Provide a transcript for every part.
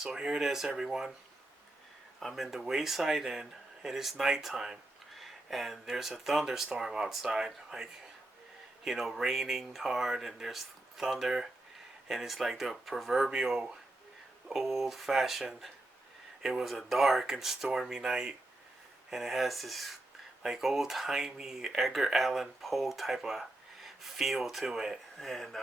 So here it is, everyone. I'm in the Wayside Inn. It is nighttime, and there's a thunderstorm outside. Raining hard, and there's thunder, and it's like the proverbial old fashioned. It was a dark and stormy night, and it has this like old timey Edgar Allan Poe type of feel to it. And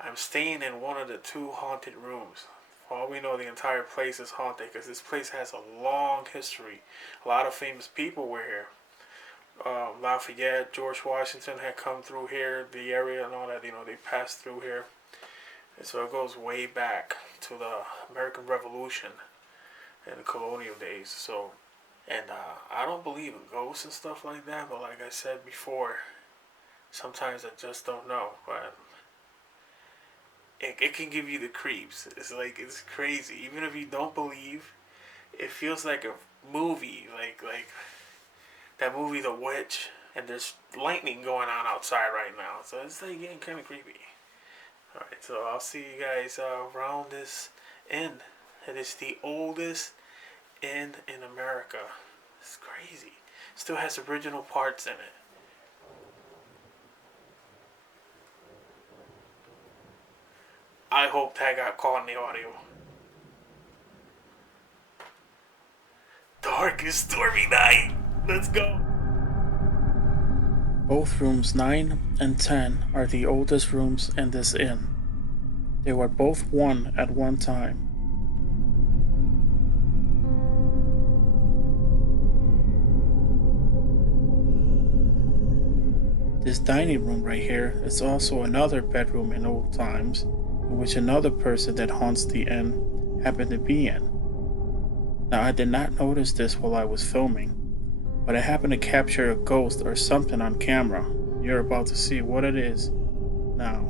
I'm staying in one of the two haunted rooms. For all we know, the entire place is haunted because this place has a long history. A lot of famous people were here. Lafayette, George Washington had come through here, the area and all that. They passed through here, and so it goes way back to the American Revolution and the colonial days. So, and I don't believe in ghosts and stuff like that, but like I said before, sometimes I just don't know. But it can give you the creeps. It's crazy. Even if you don't believe, it feels like a movie, like that movie The Witch, and there's lightning going on outside right now. So it's like getting kind of creepy. Alright, so I'll see you guys around this inn. It is the oldest inn in America. It's crazy. Still has original parts in it. I hope that got caught in the audio. Dark and stormy night. Let's go. Both rooms 9 and 10 are the oldest rooms in this inn. They were both one at one time. This dining room right here is also another bedroom in old times, in which another person that haunts the inn happened to be in. Now, I did not notice this while I was filming, but I happened to capture a ghost or something on camera. You're about to see what it is now.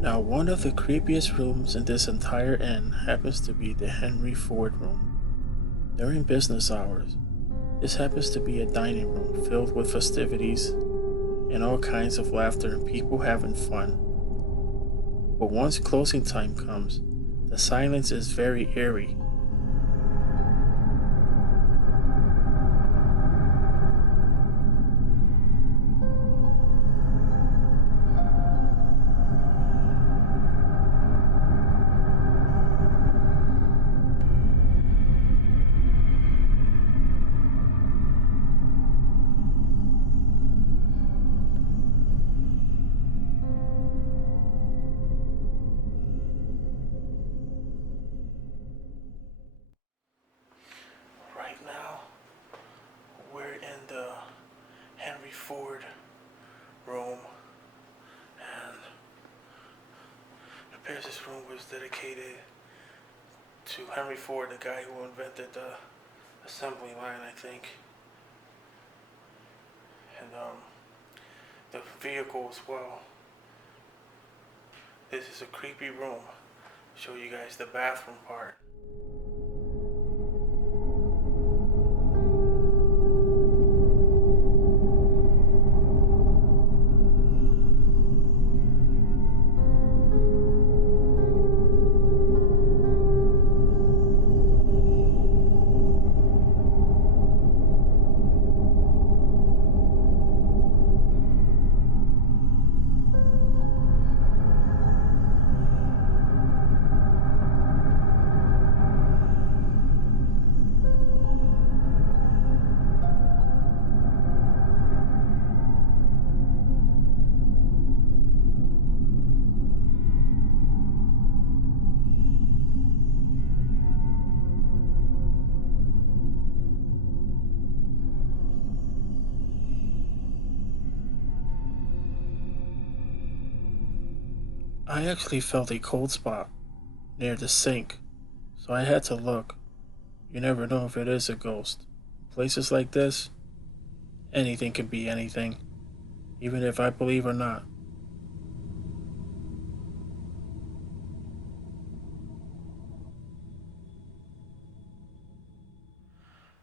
Now, one of the creepiest rooms in this entire inn happens to be the Henry Ford room. During business hours, this happens to be a dining room filled with festivities and all kinds of laughter and people having fun. But once closing time comes, the silence is very eerie. Right now, we're in the Henry Ford room, and it appears this room was dedicated to Henry Ford, the guy who invented the assembly line, I think, and the vehicle as well. This is a creepy room. I'll show you guys the bathroom part. I actually felt a cold spot near the sink, so I had to look. You never know if it is a ghost. Places like this, anything can be anything, even if I believe or not.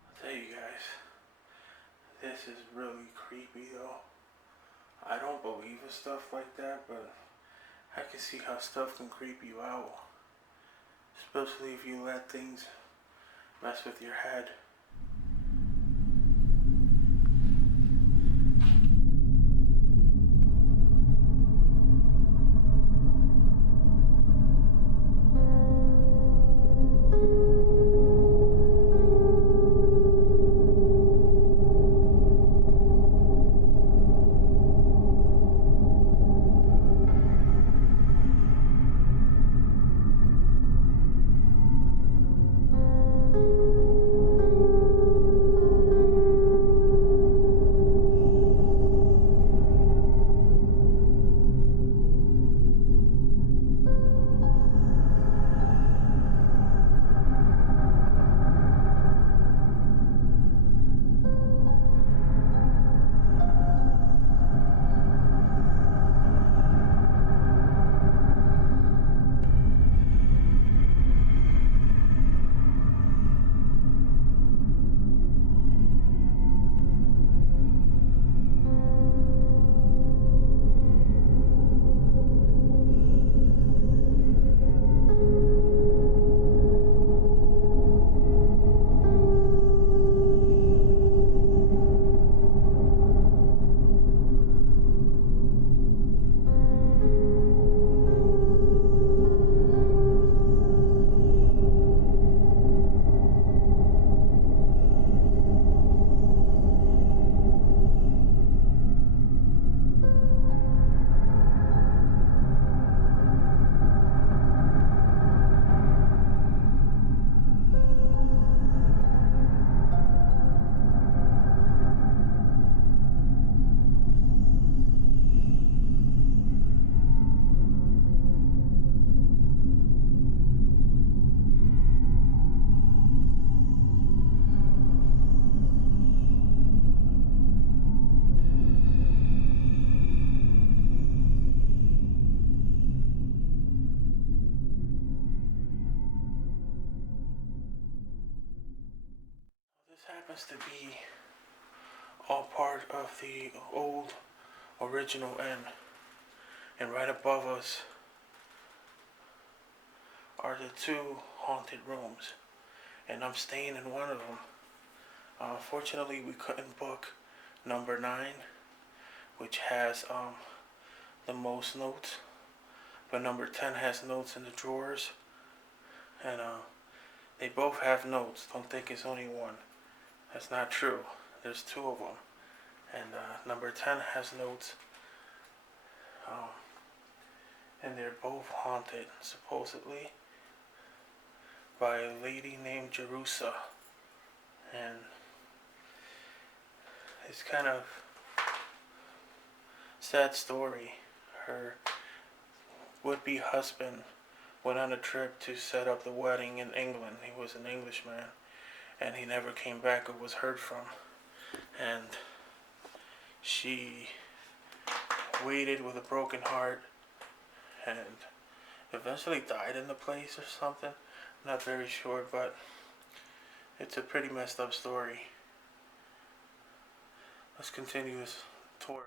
I'll tell you guys, this is really creepy though. I don't believe in stuff like that, but I can see how stuff can creep you out. Especially if you let things mess with your head. This happens to be all part of the old original inn. And right above us are the two haunted rooms. And I'm staying in one of them. Fortunately, we couldn't book number 9, which has the most notes. But number 10 has notes in the drawers. And they both have notes. Don't think it's only one. That's not true. There's two of them. And number 10 has notes. Um, and they're both haunted, supposedly, by a lady named Jerusa. And it's kind of sad story. Her would-be husband went on a trip to set up the wedding in England. He was an Englishman, and he never came back or was heard from. And she waited with a broken heart and eventually died in the place or something. Not very sure, but it's a pretty messed up story. Let's continue this tour.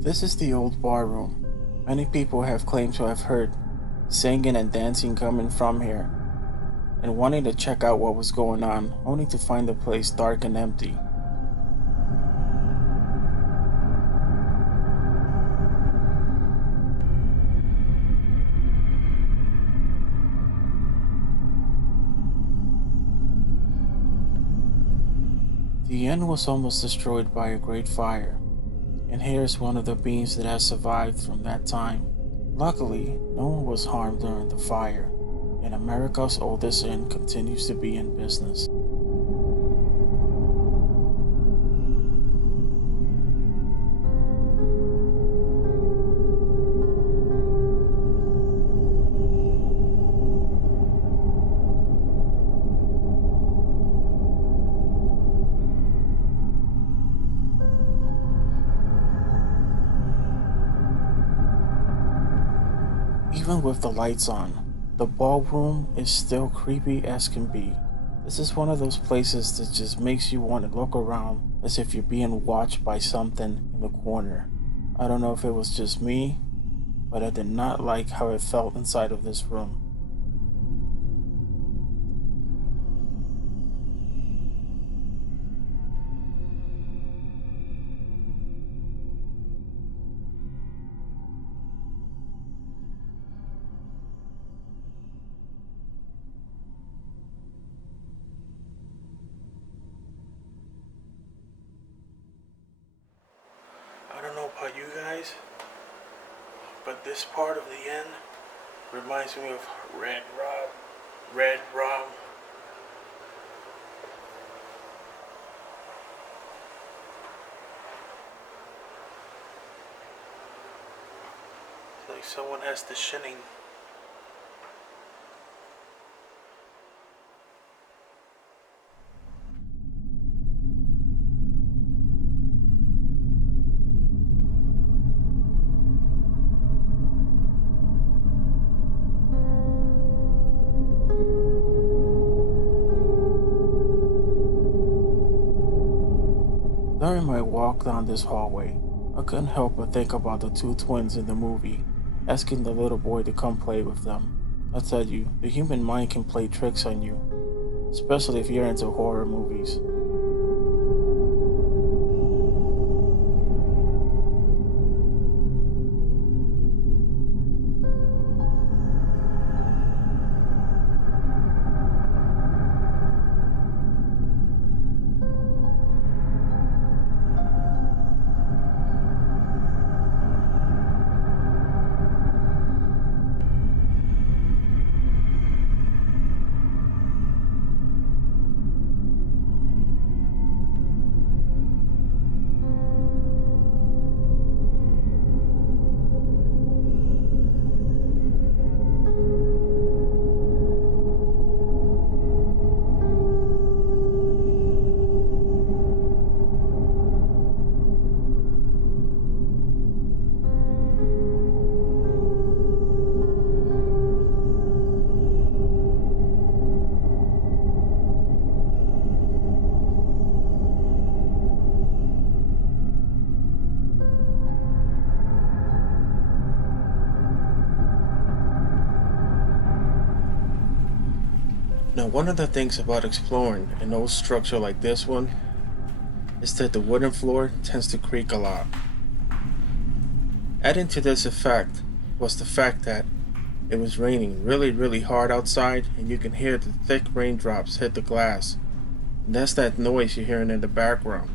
This is the old bar room. Many people have claimed to have heard singing and dancing coming from here, and wanting to check out what was going on, only to find the place dark and empty. The inn was almost destroyed by a great fire, and here's one of the beams that has survived from that time. Luckily, no one was harmed during the fire, and America's oldest inn continues to be in business. Even with the lights on, the ballroom is still creepy as can be. This is one of those places that just makes you want to look around as if you're being watched by something in the corner. I don't know if it was just me, but I did not like how it felt inside of this room. I don't know about you guys, but this part of the inn reminds me of Red Rob. Red Rum. It's like someone has the shinning. During my walk down this hallway, I couldn't help but think about the two twins in the movie, asking the little boy to come play with them. I tell you, the human mind can play tricks on you, especially if you're into horror movies. Now, one of the things about exploring an old structure like this one is that the wooden floor tends to creak a lot. Adding to this effect was the fact that it was raining really hard outside, and you can hear the thick raindrops hit the glass. And that's that noise you're hearing in the background.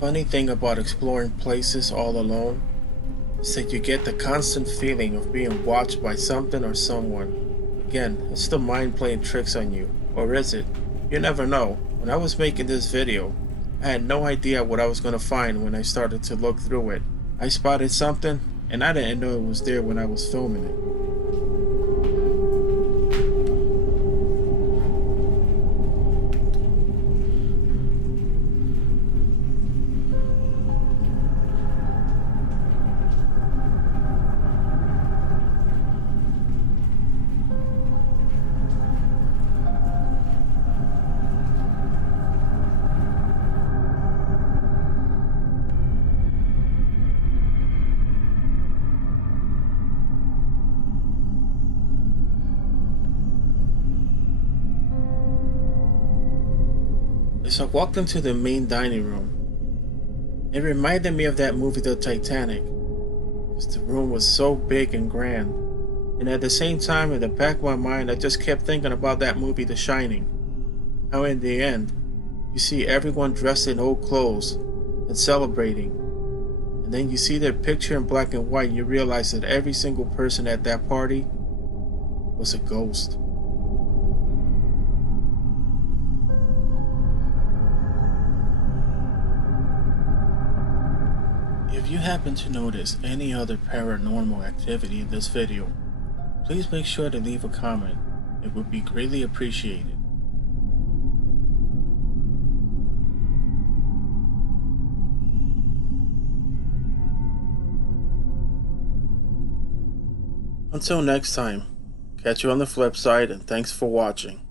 Funny thing about exploring places all alone is that you get the constant feeling of being watched by something or someone. Again, it's the mind playing tricks on you. Or is it? You never know. When I was making this video, I had no idea what I was going to find when I started to look through it. I spotted something, and I didn't know it was there when I was filming it. So I walked into the main dining room. It reminded me of that movie The Titanic, because the room was so big and grand. And at the same time, in the back of my mind, I just kept thinking about that movie The Shining. How in the end, you see everyone dressed in old clothes and celebrating. And then you see their picture in black and white and you realize that every single person at that party was a ghost. If you happen to notice any other paranormal activity in this video, please make sure to leave a comment. It would be greatly appreciated. Until next time, catch you on the flip side and thanks for watching.